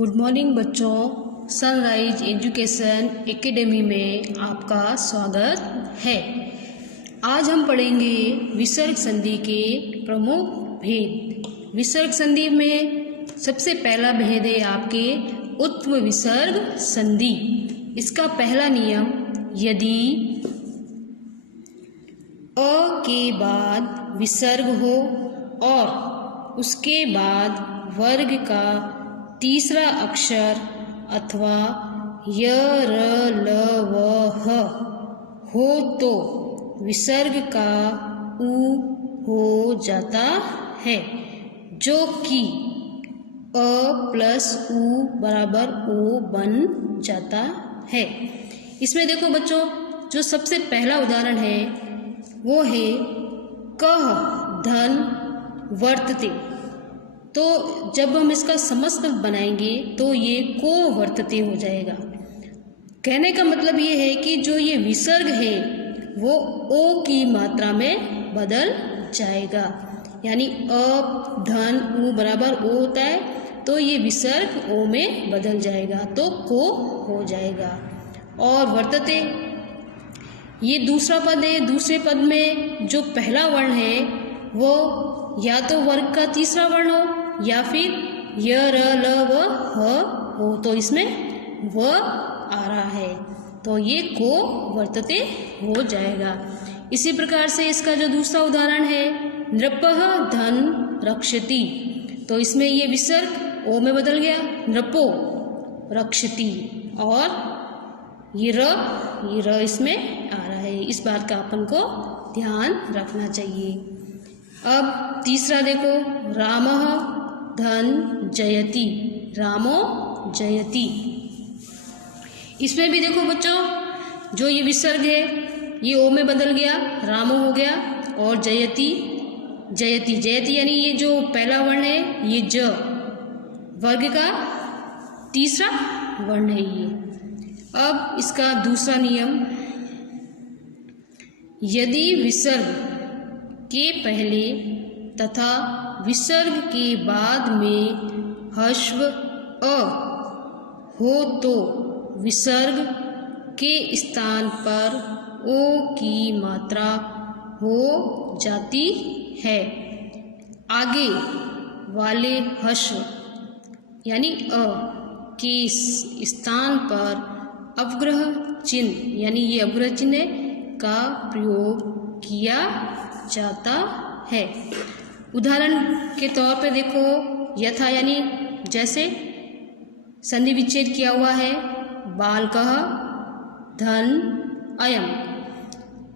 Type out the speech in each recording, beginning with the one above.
Good morning बच्चों, sunrise education academy में आपका स्वागत है। आज हम पढ़ेंगे विसर्ग संधि के प्रमुख भेद। विसर्ग संधि में सबसे पहला भेद है आपके उत्व विसर्ग संधि। इसका पहला नियम, यदि अ के बाद विसर्ग हो और उसके बाद वर्ग का तीसरा अक्षर अथवा य र ल व ह हो तो विसर्ग का उ हो जाता है, जो कि अ प्लस उ बराबर ओ बन जाता है। इसमें देखो बच्चों, जो सबसे पहला उदाहरण है वो है कह धन वर्तते। तो जब हम इसका समस्त बनाएंगे तो ये को वर्तते हो जाएगा। कहने का मतलब ये है कि जो ये विसर्ग है वो ओ की मात्रा में बदल जाएगा, यानी अ धन उ बराबर ओ होता है तो ये विसर्ग ओ में बदल जाएगा, तो को हो जाएगा। और वर्तते ये दूसरा पद है। दूसरे पद में जो पहला वर्ण है वो या तो वर्ग का तीसरा वर्ण हो या फिर य र ल व ह हो, तो इसमें व आ रहा है तो ये को वर्तते हो जाएगा। इसी प्रकार से इसका जो दूसरा उदाहरण है नृपः धन रक्षति, तो इसमें ये विसर्ग ओ में बदल गया, नृपो रक्षति, और ये र इसमें आ रहा है। इस बात का अपन को ध्यान रखना चाहिए। अब तीसरा देखो, रामः धन जयति, रामो जयति। इसमें भी देखो बच्चों, जो ये विसर्ग है ये ओ में बदल गया, रामो हो गया, और जयति जयति जयति यानी ये जो पहला वर्ण है ये ज वर्ग का तीसरा वर्ण है ये। अब इसका दूसरा नियम, यदि विसर्ग के पहले तथा विसर्ग के बाद में ह्रस्व अ हो तो विसर्ग के स्थान पर ओ की मात्रा हो जाती है। आगे वाले ह्रस्व यानी अ के स्थान पर अवग्रह चिन्ह यानी ये अवग्रह चिन्ह का प्रयोग किया जाता है। उदाहरण के तौर पे देखो, यथा यानी जैसे संधि विच्छेद किया हुआ है, बालकः धन अयम,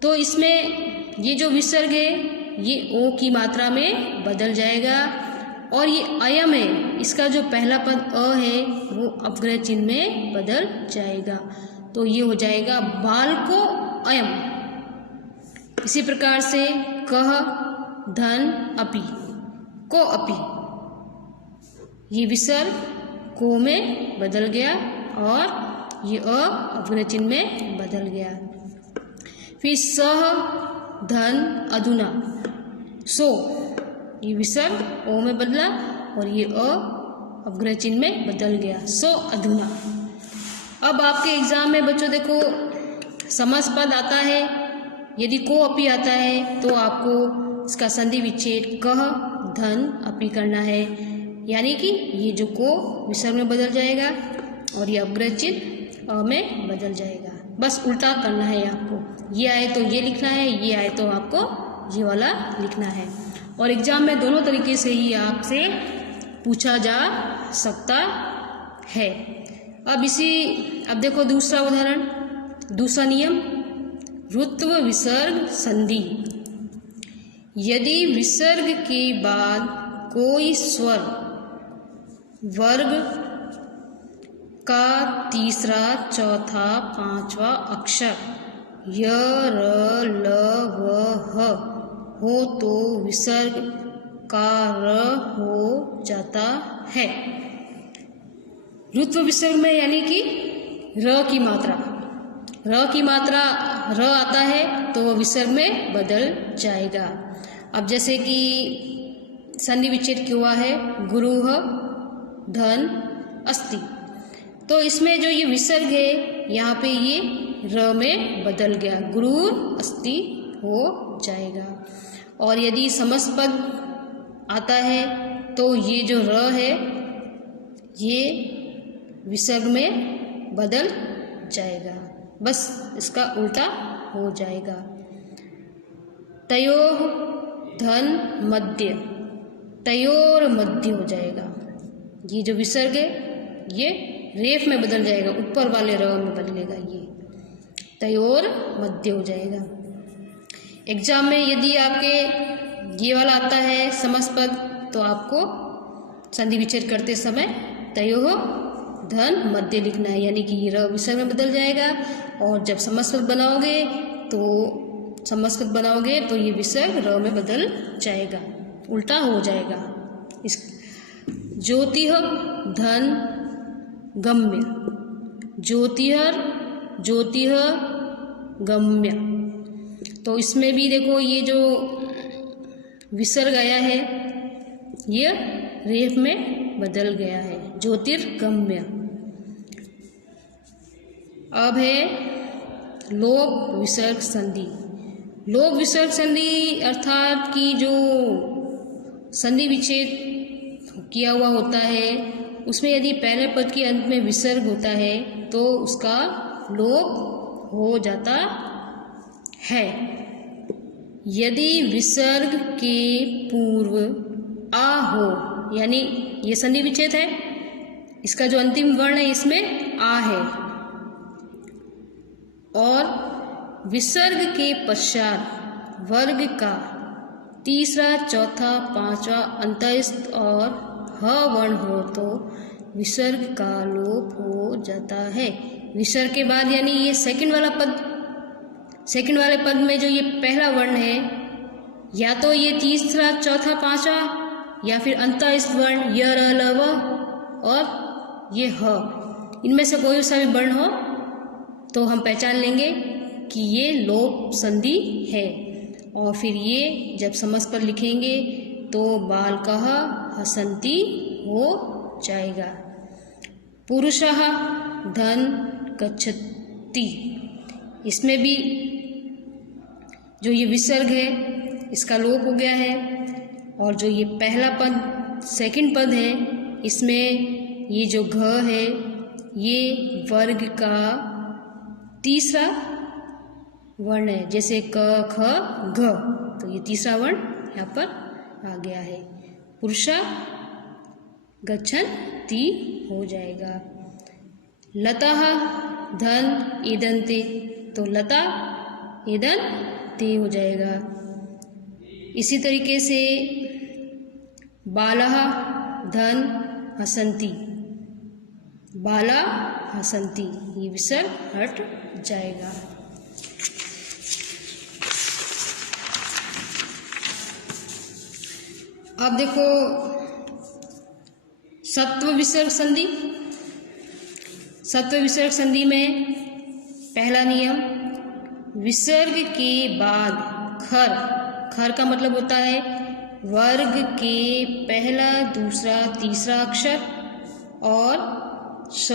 तो इसमें ये जो विसर्ग है ये ओ की मात्रा में बदल जाएगा, और ये अयम है, इसका जो पहला पद अ है वो अवग्रह चिन्ह में बदल जाएगा, तो ये हो जाएगा बालको अयम। इसी प्रकार से कह धन अपि, को अपि, ये विसर्ग को में बदल गया और ये अ अवग्रह चिन्ह में बदल गया। फिर सह धन अधुना, सो ये विसर्ग ओ में बदला और ये अ अवग्रह चिन्ह में बदल गया, सो अधुना। अब आपके एग्जाम में बच्चों देखो समास पद आता है, यदि को अपि आता है तो आपको इसका संधि विच्छेद कह धन अपि करना है, यानी कि ये जो को विसर्ग में बदल जाएगा और ये अवग्रह चिन्ह अ में बदल जाएगा। बस उल्टा करना है आपको, ये आए तो ये लिखना है, ये आए तो आपको ये वाला लिखना है। और एग्जाम में दोनों तरीके से ही आपसे पूछा जा सकता है। अब देखो दूसरा उदाहरण, दूसरा नियम, ऋत्व विसर्ग संधि। यदि विसर्ग के बाद कोई स्वर वर्ग का तीसरा चौथा पांचवा अक्षर य र ल व ह हो तो विसर्ग का र हो जाता है। ऋत्व विसर्ग में यानी कि र की मात्रा र आता है तो वह विसर्ग में बदल जाएगा। अब जैसे कि संधि विच्छेद किया हुआ है, गुरुः धन अस्ति। तो इसमें जो ये विसर्ग है यहाँ पे ये र में बदल गया, गुरूर अस्ति हो जाएगा। और यदि समस्त आता है तो ये जो र है ये विसर्ग में बदल जाएगा, बस इसका उल्टा हो जाएगा। तयोः धन मध्य, तयोर मध्य हो जाएगा। ये जो विसर्ग है ये रेफ में बदल जाएगा, ऊपर वाले र में बदलेगा, ये तयोर मध्य हो जाएगा। एग्जाम में यदि आपके ये वाला आता है समास पद तो आपको संधि विच्छेद करते समय तयोः धन मध्य लिखना है, यानी कि ये र विसर्ग में बदल जाएगा। और जब समास पद बनाओगे तो ये विसर्ग र में बदल जाएगा, उल्टा हो जाएगा। इस ज्योतिः धन गम्य, ज्योतिः गम्य। तो इसमें भी देखो ये जो विसर्ग आया है ये रेफ में बदल गया है, ज्योतिर्गम्य। अब है लोप विसर्ग संधि। लोप विसर्ग संधि अर्थात कि जो संधि विच्छेद किया हुआ होता है उसमें यदि पहले पद के अंत में विसर्ग होता है तो उसका लोप हो जाता है। यदि विसर्ग के पूर्व आ हो, यानी ये संधि विच्छेद है, इसका जो अंतिम वर्ण है इसमें आ है, और विसर्ग के पश्चात वर्ग का तीसरा, चौथा, पांचवा अंतस्थ और ह वर्ण हो तो विसर्ग का लोप हो जाता है। विसर्ग के बाद यानी ये सेकंड वाले पद में जो ये पहला वर्ण है या तो ये तीसरा, चौथा, पांचवा या फिर अंतस्थ वर्ण य, र, ल, व और ये ह, इनमें से कोई सा भी वर्ण हो तो हम पहचान लेंगे कि ये लोप संधि है। और फिर ये जब समास पद लिखेंगे तो बालकः हसन्ति हो जाएगा। पुरुषः धन गच्छति, इसमें भी जो ये विसर्ग है इसका लोप हो गया है। और जो ये पहला पद सेकंड पद है इसमें ये जो घ है ये वर्ग का तीसरा वर्ण है, जैसे क, ख, घ, तो ये तीसरा वर्ण यहाँ पर आ गया है। पुरुषा गच्छन्ति हो जाएगा। लताः धन ईदन्ते, तो लता ईदन्ते हो जाएगा। इसी तरीके से बालः धन हसन्ति, बाला हसन्ति, ये विसर्ग हट जाएगा। अब देखो सत्व विसर्ग संधि। सत्व विसर्ग संधि में पहला नियम, विसर्ग के बाद खर का मतलब होता है वर्ग के पहला, दूसरा, तीसरा अक्षर और श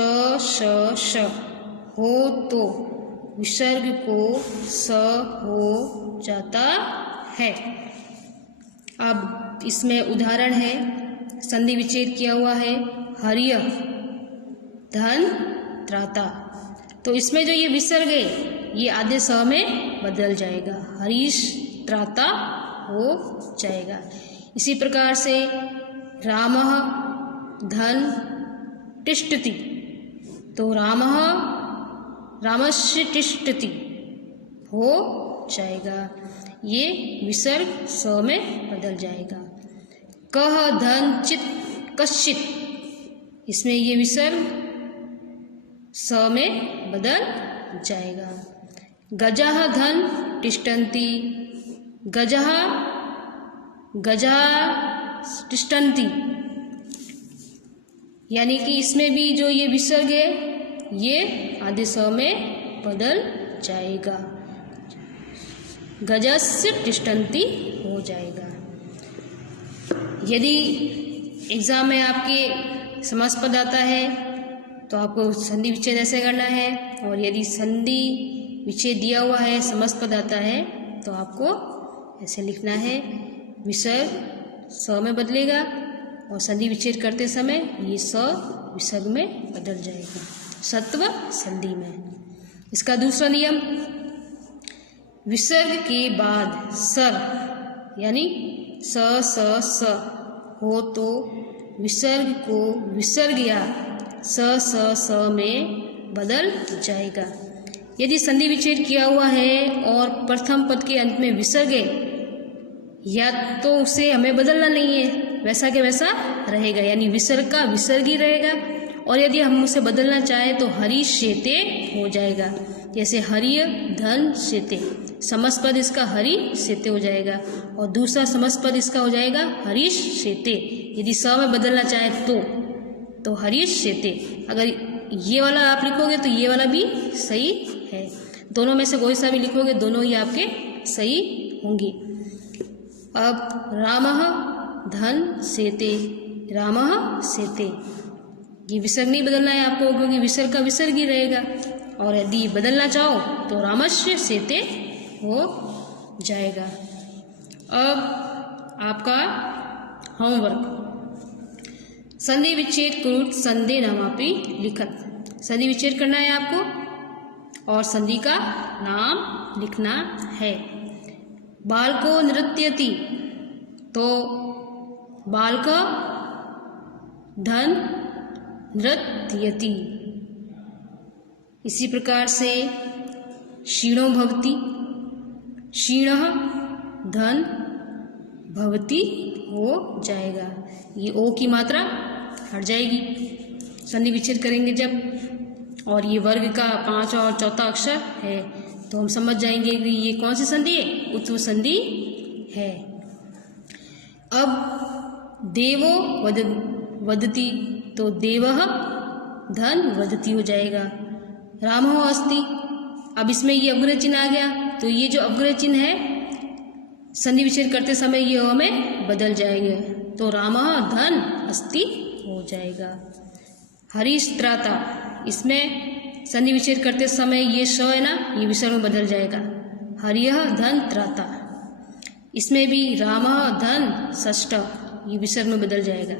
हो तो विसर्ग को स हो जाता है। अब इसमें उदाहरण है, संधि विच्छेद किया हुआ है हरिय धन त्राता, तो इसमें जो ये विसर्ग है ये आधे स में बदल जाएगा, हरीश त्राता हो जाएगा। इसी प्रकार से रामः धन तिष्ठति, तो रामस्य तिष्ठति हो जाएगा, ये विसर्ग स में बदल जाएगा। कः धन चित कश्चित, इसमें ये विसर्ग स में बदल जाएगा। गजः धन तिष्ठन्ति, गजः तिष्ठन्ति, यानी कि इसमें भी जो ये विसर्ग है ये आधे स में बदल जाएगा, गजस्य तिष्ठन्ति हो जाएगा। यदि एग्जाम में आपके समास पद आता है तो आपको संधि विच्छेद ऐसे करना है। और यदि संधि विच्छेद दिया हुआ है, समस्त पद आता है, तो आपको ऐसे लिखना है। विसर्ग स में बदलेगा और संधि विच्छेद करते समय ये स विसर्ग में बदल जाएगा, सत्व संधि में। इसका दूसरा नियम, विसर्ग के बाद सर यानी स हो तो विसर्ग को विसर्ग या स में बदल जाएगा। यदि संधि विच्छेद किया हुआ है और प्रथम पद के अंत में विसर्ग है, या तो उसे हमें बदलना नहीं है, वैसा के वैसा रहेगा, यानी विसर्ग का विसर्ग ही रहेगा। और यदि हम उसे बदलना चाहें तो हरि शेते हो जाएगा। जैसे हरिय धन शेते, समस्त पद इसका हरि शेते हो जाएगा और दूसरा समस्त पद इसका हो जाएगा हरीश शेते। यदि स में बदलना चाहे तो हरीश शेते। अगर ये वाला आप लिखोगे तो ये वाला भी सही है। दोनों में से कोई सा भी लिखोगे, दोनों ही आपके सही होंगे। अब रामः धन सेते, रामः सेते, ये विसर्ग नहीं बदलना है आपको, क्योंकि विसर्ग का विसर्ग ही रहेगा। और यदि बदलना चाहो तो रामस्य सेते हो जाएगा। अब आपका होमवर्क, संधि विच्छेद कुरुत संधि नामापि लिखत। संधि विच्छेद करना है आपको और संधि का नाम लिखना है। बालको नृत्यति, तो बालक धन नृत्यति। इसी प्रकार से क्षीणो भवति, क्षीणः धन भवति हो जाएगा। ये ओ की मात्रा हट जाएगी संधि विच्छेद करेंगे जब। और ये वर्ग का 5 और चौथा अक्षर है, तो हम समझ जाएंगे कि ये कौन सी संधि है, उत्व संधि है। अब देवो वदति, तो देवः धन वदति हो जाएगा। रामो अस्ति, अब इसमें ये अवग्रह चिन्ह आ गया, तो ये जो अवग्रह चिन्ह है संधि विच्छेद करते समय ये हमें बदल जाएंगे, तो रामः धन अस्ति हो जाएगा। हरिस्त्राता, इसमें संधि विच्छेद करते समय ये श है ना, ये विसर्ग में बदल जाएगा, हरियः धन त्राता। इसमें भी रामः धन षष्ठ, ये विसर्ग में बदल जाएगा।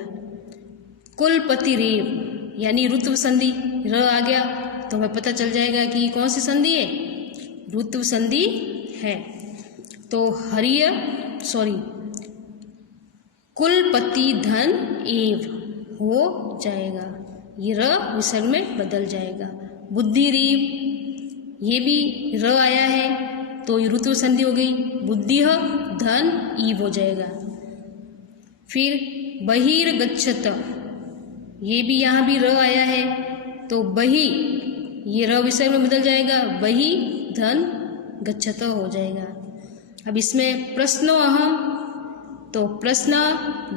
कुलपति रेव, यानी ऋत्व संधि र आ गया तो हमें पता चल जाएगा कि कौन सी संधि है, ऋत्व संधि है। तो कुलपति धन एव हो जाएगा, ये र विसर्ग में बदल जाएगा। बुद्धि रीव, ये भी र आया है तो ये ऋत्व संधि हो गई, बुद्धि धन ईव हो जाएगा। फिर बहिर्गच्छत, ये भी यहाँ भी र आया है तो बहि, ये र विसर्ग में बदल जाएगा, बहि धन गच्छत हो जाएगा। अब इसमें प्रश्नो अहम, तो प्रश्न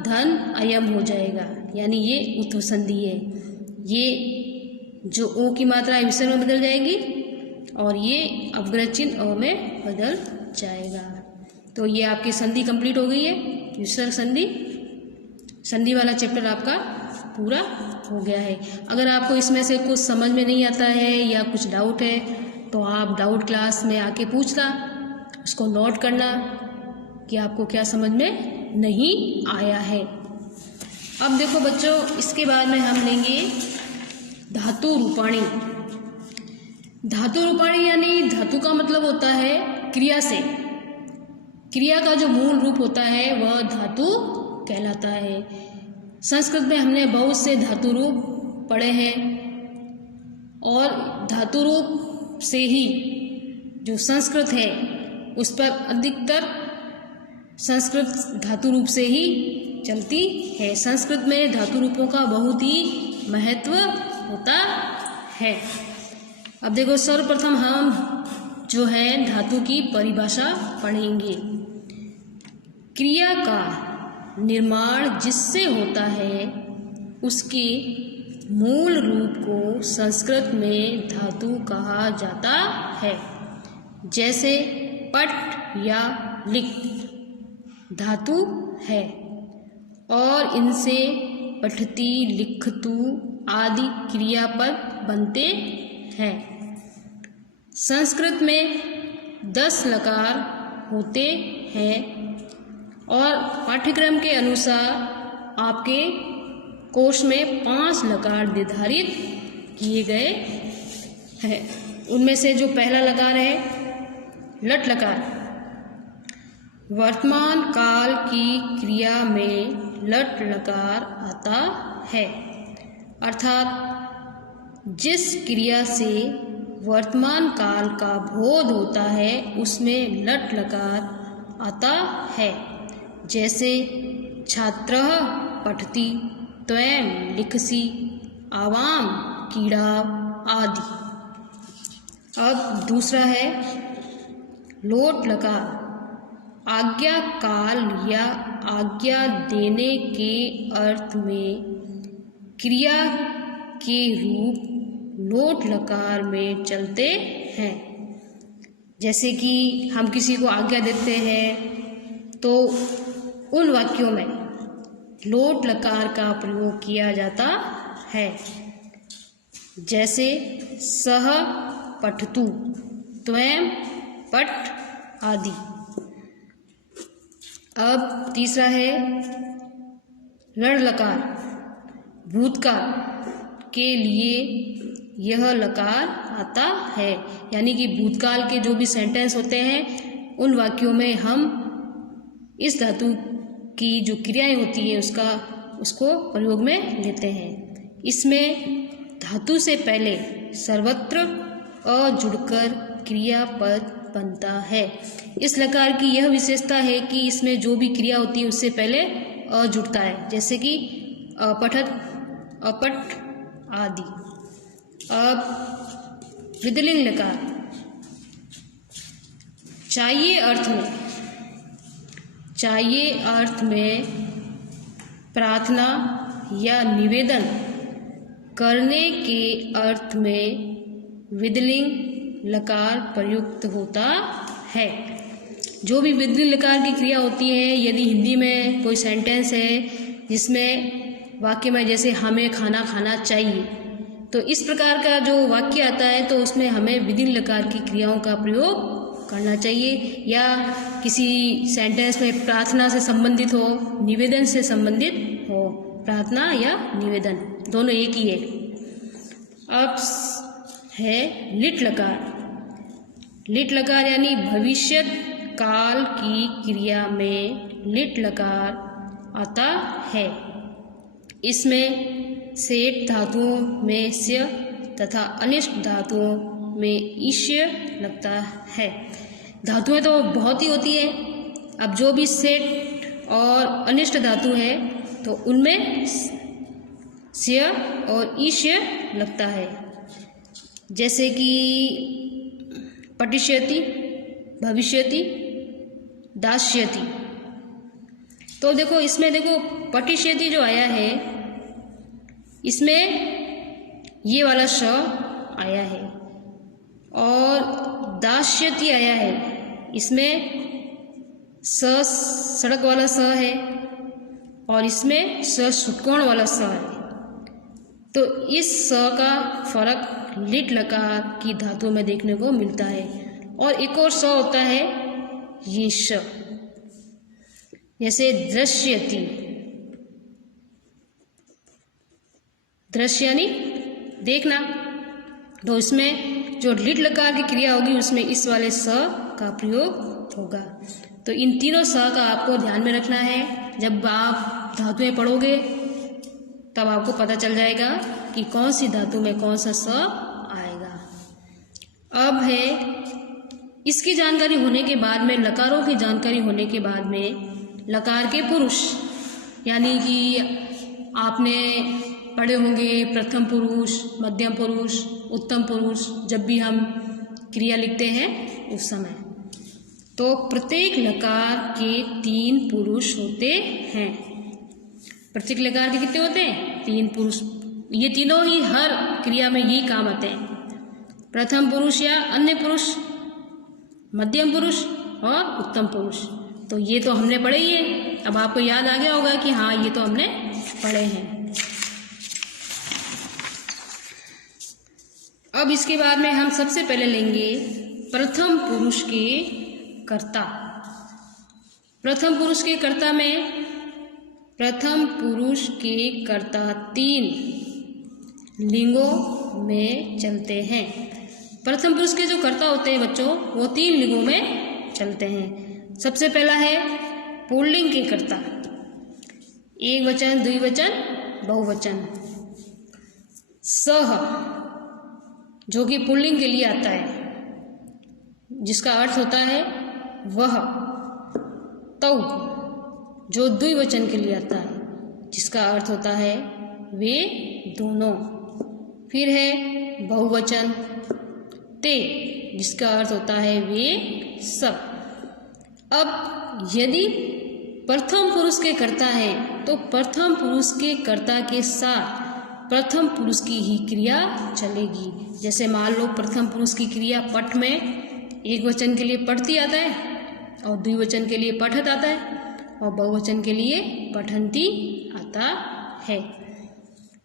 धन अयम हो जाएगा, यानी ये उत्व संधि है। ये जो ओ की मात्रा है विसर्ग में बदल जाएगी और ये अवग्रह चिन्ह अ में बदल जाएगा। तो ये आपकी संधि कंप्लीट हो गई है, विसर्ग संधि। संधि वाला चैप्टर आपका पूरा हो गया है। अगर आपको इसमें से कुछ समझ में नहीं आता है या कुछ डाउट है तो आप डाउट क्लास में आके पूछना, उसको नोट करना कि आपको क्या समझ में नहीं आया है। अब देखो बच्चों, इसके बाद में हम लेंगे धातु रूपाणी। धातु रूपाणी यानी धातु का मतलब होता है क्रिया से, क्रिया का जो मूल रूप होता है वह धातु कहलाता है। संस्कृत में हमने बहुत से धातु रूप पढ़े हैं और धातु रूप से ही जो संस्कृत है उस पर अधिकतर संस्कृत धातु रूप से ही चलती है। संस्कृत में धातु रूपों का बहुत ही महत्व होता है। अब देखो, सर्वप्रथम हम जो है धातु की परिभाषा पढ़ेंगे। क्रिया का निर्माण जिससे होता है उसके मूल रूप को संस्कृत में धातु कहा जाता है। जैसे पट या लिख धातु है और इनसे पठती लिखतु आदि क्रियापद बनते हैं। संस्कृत में 10 लकार होते हैं और पाठ्यक्रम के अनुसार आपके कोर्स में 5 लकार निर्धारित किए गए हैं। उनमें से जो पहला लकार है लट लकार। वर्तमान काल की क्रिया में लट लकार आता है, अर्थात जिस क्रिया से वर्तमान काल का बोध होता है उसमें लट लकार आता है। जैसे छात्रः पठति, त्वं लिखसि, आवां कीड़ा आदि। अब दूसरा है लोट लकार। आज्ञा काल या आज्ञा देने के अर्थ में क्रिया के रूप लोट लकार में चलते हैं। जैसे कि हम किसी को आज्ञा देते हैं तो उन वाक्यों में लोट लकार का प्रयोग किया जाता है। जैसे सः पठतु, त्वं पठ आदि। अब तीसरा है लड़ लकार। भूतकाल के लिए यह लकार आता है, यानी कि भूतकाल के जो भी सेंटेंस होते हैं उन वाक्यों में हम इस धातु की जो क्रियाएं होती है उसको प्रयोग में लेते हैं। इसमें धातु से पहले सर्वत्र अ जुड़कर क्रियापद बनता है। इस लकार की यह विशेषता है कि इसमें जो भी क्रिया होती है उससे पहले अ जुड़ता है, जैसे कि अपठत, अपठ आदि। अब विधिलिंग लकार। चाहिए अर्थ में प्रार्थना या निवेदन करने के अर्थ में विधिलिंग लकार प्रयुक्त होता है। जो भी विधिलिंग लकार की क्रिया होती है, यदि हिंदी में कोई सेंटेंस है जिसमें वाक्य में जैसे हमें खाना खाना चाहिए, तो इस प्रकार का जो वाक्य आता है तो उसमें हमें विधिलिंग लकार की क्रियाओं का प्रयोग करना चाहिए। या किसी सेंटेंस में प्रार्थना से संबंधित हो, निवेदन से संबंधित हो, प्रार्थना या निवेदन दोनों एक ही है। अब है लिट लकार। लिट लकार यानी भविष्यत काल की क्रिया में लिट लकार आता है। इसमें सेठ धातुओं में स्य तथा अनिष्ट धातुओं में ईश्य लगता है। धातुएं तो बहुत ही होती है। अब जो भी सेठ और अनिष्ट धातु है तो उनमें स्य और ईश्य लगता है। जैसे कि पठिष्यति, भविष्यति, दास्यति। तो देखो इसमें देखो पठिष्यति जो आया है इसमें ये वाला श आया है और दास्यति आया है, इसमें सड़क वाला स है और इसमें षट्कोण वाला स है। तो इस स का फर्क लिट लकार की धातु में देखने को मिलता है। और एक और स होता है ये श, जैसे दृश्यति, दृश्य यानी देखना। तो इसमें जो लिट लकार की क्रिया होगी उसमें इस वाले स का प्रयोग होगा। तो इन तीनों स का आपको ध्यान में रखना है। जब आप धातुएं पढ़ोगे तब आपको पता चल जाएगा कि कौन सी धातु में कौन सा स आएगा। अब है इसकी जानकारी होने के बाद में, लकारों की जानकारी होने के बाद में लकार के पुरुष, यानी कि आपने पढ़े होंगे प्रथम पुरुष, मध्यम पुरुष, उत्तम पुरुष, जब भी हम क्रिया लिखते हैं उस समय। तो प्रत्येक लकार के 3 पुरुष होते हैं। प्रत्येक लकार के कितने होते हैं? 3 पुरुष। ये तीनों ही हर क्रिया में यही काम आते हैं। प्रथम पुरुष या अन्य पुरुष, मध्यम पुरुष और उत्तम पुरुष। तो ये तो हमने पढ़े ही है। अब आपको याद आ गया होगा कि हाँ ये तो हमने पढ़े हैं। अब इसके बाद में हम सबसे पहले लेंगे प्रथम पुरुष के कर्ता। प्रथम पुरुष के कर्ता में प्रथम पुरुष के कर्ता 3 लिंगों में चलते हैं। प्रथम पुरुष के जो कर्ता होते हैं बच्चों, वो 3 लिंगों में चलते हैं। सबसे पहला है पुल्लिंग के कर्ता, एक वचन, द्विवचन, बहुवचन। सह जो कि पुल्लिंग के लिए आता है, जिसका अर्थ होता है वह। तौ जो द्विवचन के लिए आता है, जिसका अर्थ होता है वे दोनों। फिर है बहुवचन ते, जिसका अर्थ होता है वे सब। अब यदि प्रथम पुरुष के कर्ता है तो प्रथम पुरुष के कर्ता के साथ प्रथम पुरुष की ही क्रिया चलेगी। जैसे मान लो प्रथम पुरुष की क्रिया पठ में एक वचन के लिए पठती आता है और द्विवचन के लिए पठत आता है और बहुवचन के लिए पठंती आता है।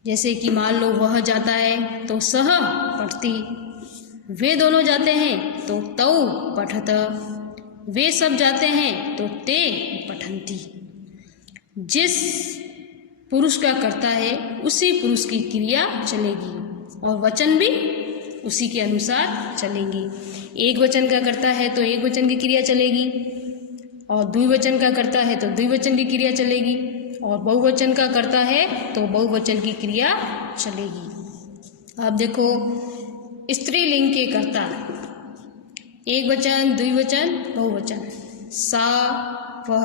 जैसे कि मान लो वह जाता है तो सह पठती, वे दोनों जाते हैं तो तौ पठत, वे सब जाते हैं तो ते पठंती। जिस पुरुष का कर्ता है उसी पुरुष की क्रिया चलेगी और वचन भी उसी के अनुसार चलेंगी। एक वचन का कर्ता है तो एक वचन की क्रिया चलेगी और द्विवचन का कर्ता है तो द्विवचन की क्रिया चलेगी और बहुवचन का कर्ता है तो बहुवचन की क्रिया चलेगी। अब देखो स्त्रीलिंग के कर्ता, एक वचन, द्विवचन, बहुवचन। सा, वह,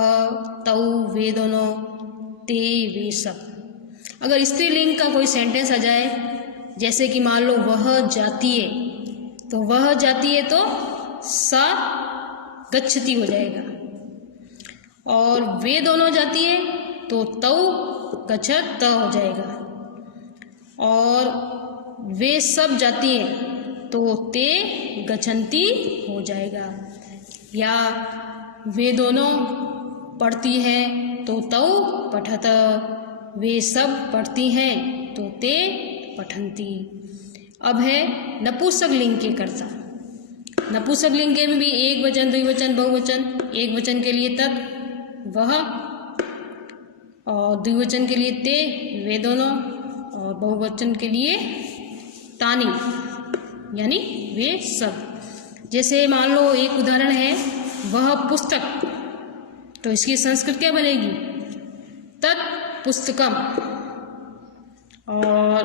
तौ, वे दोनों, ते, वे सब। अगर स्त्रीलिंग का कोई सेंटेंस आ जाए, जैसे कि मान लो वह जाती है, तो वह जाती है तो सा गच्छति हो जाएगा और वे दोनों जाती है तो तौ गच्छत हो जाएगा और वे सब जाती हैं तो ते गच्छन्ति हो जाएगा। या वे दोनों पढ़ती हैं तो तौ पठत, वे सब पढ़ती हैं तो ते पठन्ति। अब है नपुंसकलिंग के कर्ता। नपुंसकलिंग के में भी एक वचन, द्विवचन, बहुवचन। एक वचन के लिए तत्, वह, और द्विवचन के लिए ते, वे दोनों, और बहुवचन के लिए तानि, यानी वे सब। जैसे मान लो एक उदाहरण है वह पुस्तक, तो इसकी संस्कृत क्या बनेगी? तत् पुस्तकम। और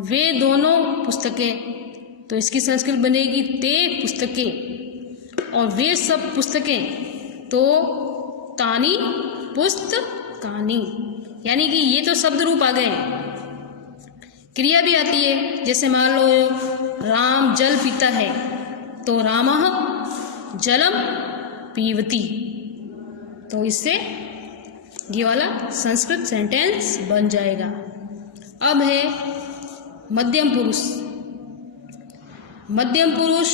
वे दोनों पुस्तकें, तो इसकी संस्कृत बनेगी ते पुस्तकें। और वे सब पुस्तकें तो तानि पुस्तकानि, यानी कि ये तो शब्द रूप आ गए। क्रिया भी आती है, जैसे मान लो राम जल पीता है तो रामः जलम पीवति, तो इससे ये वाला संस्कृत सेंटेंस बन जाएगा। अब है मध्यम पुरुष। मध्यम पुरुष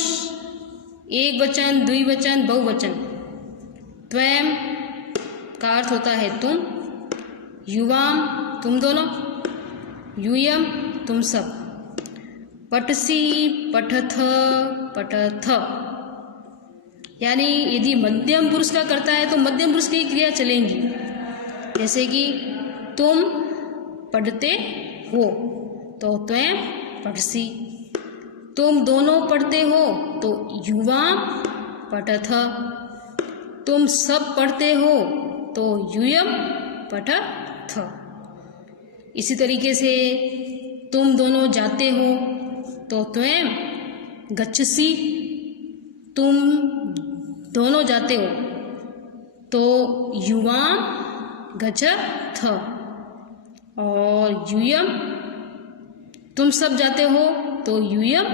एक वचन, द्विवचन, बहुवचन। त्वयं का अर्थ होता है तुम, युवाम तुम दोनों, यूयम तुम सब, पठसी पठथ पठथ। यानी यदि मध्यम पुरुष का करता है तो मध्यम पुरुष की क्रिया चलेंगी। जैसे कि तुम पढ़ते हो तो त्वयं पठसी, तुम दोनों पढ़ते हो तो युवाम पठथ, तुम सब पढ़ते हो तो यूयम पठथ। इसी तरीके से तुम दोनों जाते हो तो त्वयं गच्छसि, तुम दोनों जाते हो तो युवाम गच्छथ। और यूयम तुम सब जाते हो तो यूयम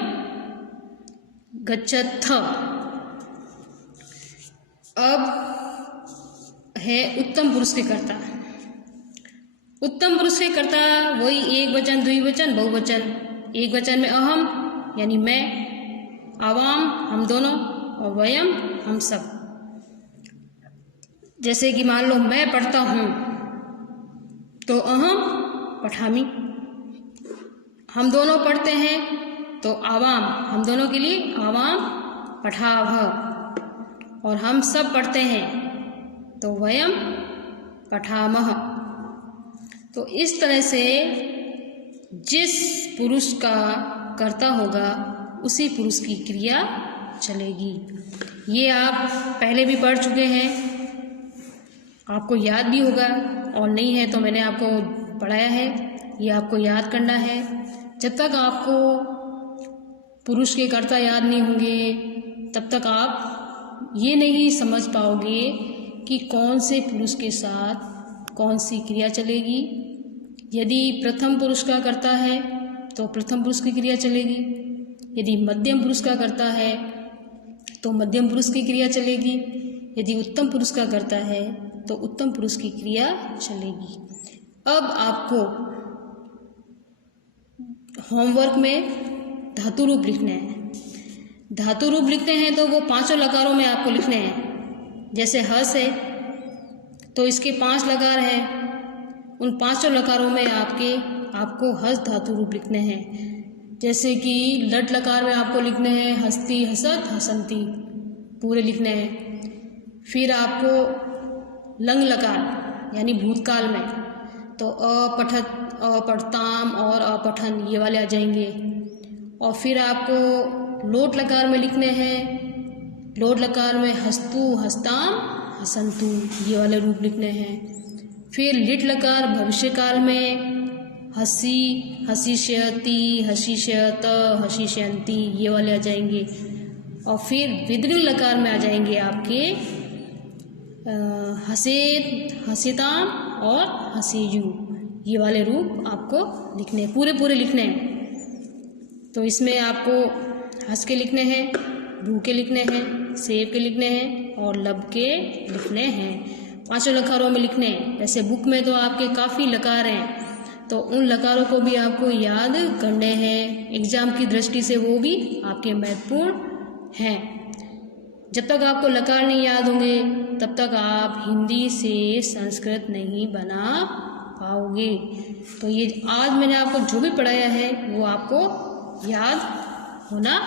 गच्छथ। अब है उत्तम पुरुष के कर्ता। उत्तम पुरुष के कर्ता वही एक वचन, द्विवचन, बहुवचन। एक वचन में अहम यानी मैं, आवाम हम दोनों, और वयम हम सब। जैसे कि मान लो मैं पढ़ता हूँ तो अहम पठामि, हम दोनों पढ़ते हैं तो आवाम, हम दोनों के लिए आवाम पठावः, और हम सब पढ़ते हैं तो वयम पठामः। तो इस तरह से जिस पुरुष का कर्ता होगा उसी पुरुष की क्रिया चलेगी। ये आप पहले भी पढ़ चुके हैं, आपको याद भी होगा, और नहीं है तो मैंने आपको पढ़ाया है, ये आपको याद करना है। जब तक आपको पुरुष के कर्ता याद नहीं होंगे तब तक आप ये नहीं समझ पाओगे कि कौन से पुरुष के साथ कौन सी क्रिया चलेगी। यदि प्रथम पुरुष का कर्ता है तो प्रथम पुरुष की क्रिया चलेगी, यदि मध्यम पुरुष का कर्ता है तो मध्यम पुरुष की क्रिया चलेगी, यदि उत्तम पुरुष का कर्ता है तो उत्तम पुरुष की क्रिया चलेगी। अब आपको होमवर्क में धातु रूप लिखने हैं। धातु रूप लिखते हैं तो वो पांचों लकारों में आपको लिखने हैं। जैसे हस है तो इसके 5 लकार हैं, उन पांचों लकारों में आपको हस धातु रूप लिखने हैं। जैसे कि लट लकार में आपको लिखने हैं हस्ती, हसत, हसंती, पूरे लिखने हैं। फिर आपको लंग लकार यानी भूतकाल में तो अपठत, अपठताम और अपठन ये वाले आ जाएंगे। और फिर आपको लोट लकार में लिखने हैं, लोट लकार में हस्तु, हस्ताम, हसंतु ये वाले रूप लिखने हैं। फिर लिट लकार भविष्य काल में हसी, हसीष्यति, हसीष्यत, हसीष्यन्ति ये वाले आ जाएंगे। और फिर विद्रिंग लकार में आ जाएंगे आपके हसेत, हसिताम और हसेजु ये वाले रूप आपको लिखने, पूरे लिखने हैं। तो इसमें आपको हंस के लिखने हैं, भू के लिखने हैं, सेब के लिखने हैं और लब के लिखने हैं। पांचों लकारों में लिखने हैं। वैसे बुक में तो आपके काफ़ी लकार हैं तो उन लकारों को भी आपको याद करने हैं। एग्ज़ाम की दृष्टि से वो भी आपके महत्वपूर्ण हैं। जब तक आपको लकार नहीं याद होंगे तब तक आप हिंदी से संस्कृत नहीं बना पाओगे। तो ये आज मैंने आपको जो भी पढ़ाया है वो आपको याद होना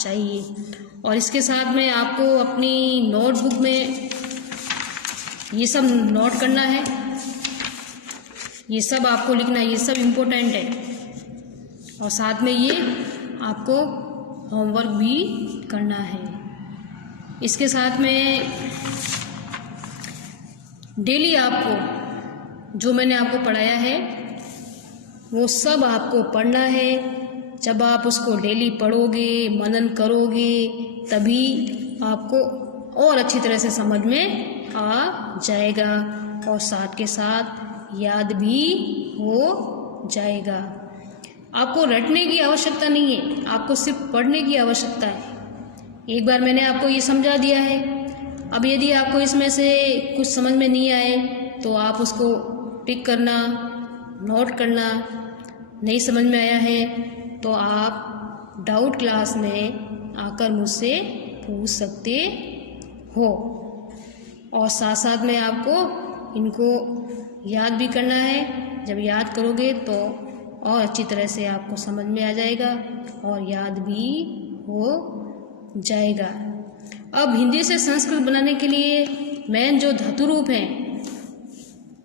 चाहिए। और इसके साथ में आपको अपनी नोटबुक में ये सब नोट करना है, ये सब आपको लिखना है, ये सब इम्पोर्टेंट है। और साथ में ये आपको होमवर्क भी करना है। इसके साथ में डेली आपको जो मैंने आपको पढ़ाया है वो सब आपको पढ़ना है। जब आप उसको डेली पढ़ोगे, मनन करोगे, तभी आपको और अच्छी तरह से समझ में आ जाएगा और साथ के साथ याद भी हो जाएगा। आपको रटने की आवश्यकता नहीं है, आपको सिर्फ पढ़ने की आवश्यकता है। एक बार मैंने आपको ये समझा दिया है। अब यदि आपको इसमें से कुछ समझ में नहीं आए तो आप उसको टिक करना, नोट करना। नहीं समझ में आया है तो आप डाउट क्लास में आकर मुझसे पूछ सकते हो। और साथ साथ में आपको इनको याद भी करना है। जब याद करोगे तो और अच्छी तरह से आपको समझ में आ जाएगा और याद भी हो जाएगा। अब हिंदी से संस्कृत बनाने के लिए मेन जो धातु रूप हैं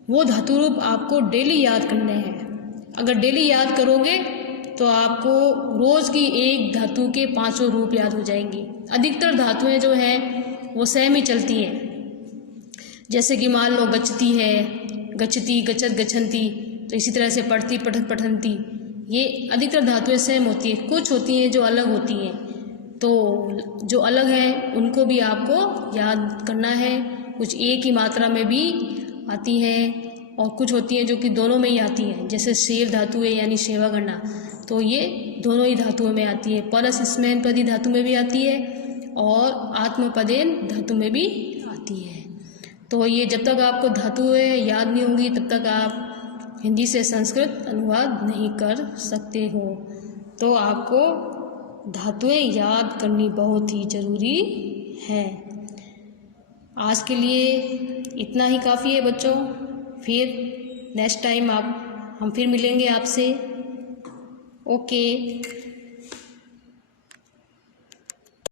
वो धातु रूप आपको डेली याद करने हैं। अगर डेली याद करोगे तो आपको रोज़ की एक धातु के 5 रूप याद हो जाएंगे। अधिकतर धातुएं जो हैं वो सेम ही चलती हैं। जैसे कि मान लो गच्छति है, गच्छति, गच्छत, गच्छन्ति, तो इसी तरह से पढ़ती, पठत, पठन्ति, ये अधिकतर धातुएं सेम होती हैं। कुछ होती हैं जो अलग होती हैं, तो जो अलग हैं उनको भी आपको याद करना है। कुछ एक ही मात्रा में भी आती हैं और कुछ होती हैं जो कि दोनों में ही आती हैं। जैसे शेर धातु है यानी सेवा करना, तो ये दोनों ही धातुओं में आती है। परस स्मैन पदी धातु में भी आती है और आत्मपदेन धातु में भी आती है। तो ये जब तक आपको धातुएं याद नहीं होंगी तब तक आप हिंदी से संस्कृत अनुवाद नहीं कर सकते हो। तो आपको धातुएं याद करनी बहुत ही ज़रूरी है। आज के लिए इतना ही काफ़ी है बच्चों। फिर नेक्स्ट टाइम हम फिर मिलेंगे आपसे। ओके।